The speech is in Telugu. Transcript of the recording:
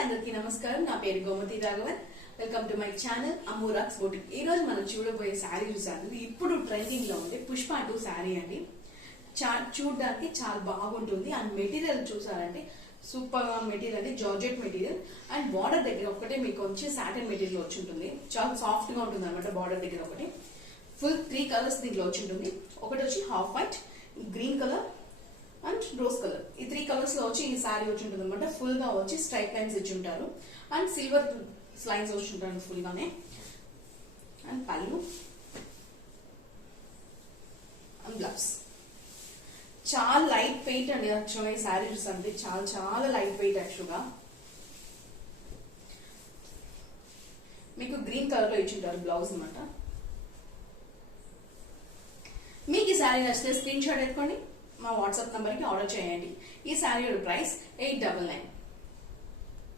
అందరికీ నమస్కారం. నా పేరు Gomathi Raghavan. Welcome to my channel Ammu rocks boutique. ఈ రోజు మనం చూడబోయే శారీ చూసారు, ఇప్పుడు ట్రెండింగ్ లో ఉంది పుష్ప 2 శారీ అండి. చూడడానికి చాలా బాగుంటుంది అండ్ మెటీరియల్ చూసారంటే సూపర్ గా మెటీరియల్ అంటే జార్జెట్ మెటీరియల్ అండ్ బార్డర్ దగ్గర ఒకటే మీకు వచ్చి సాటిన్ మెటీరియల్ వచ్చి ఉంటుంది. చాలా సాఫ్ట్ గా ఉంటుంది అనమాట. బార్డర్ దగ్గర ఒకటి ఫుల్ 3 కలర్స్ దీంట్లో వచ్చి ఉంటుంది. ఒకటి వచ్చి half white, green colour and rose colour. ఈ 3 కలర్స్ లో వచ్చి ఈ శారీ వచ్చి ఉంటుంది అనమాట. ఫుల్ గా వచ్చి స్ట్రైప్ లైన్స్ ఇచ్చి ఉంటారు అండ్ సిల్వర్ లైన్స్ వచ్చి ఉంటారు ఫుల్ గానే. అండ్ పళ్ళు అండ్ బ్లౌజ్ చాలా లైట్ వెయిట్ అండి. యాక్చువల్గా ఈ శారీ చూస్తే చాలా చాలా లైట్ వెయిట్. యాక్చువల్గా మీకు గ్రీన్ కలర్ లో ఇచ్చింటారు బ్లౌజ్ అనమాట. మీకు ఈ శారీ నచ్చితే స్క్రీన్ షాట్ ఎత్తుకోండి, మా వాట్సాప్ నంబర్ కి ఆర్డర్ చేయండి. ఈ శారీ ప్రైస్ 899.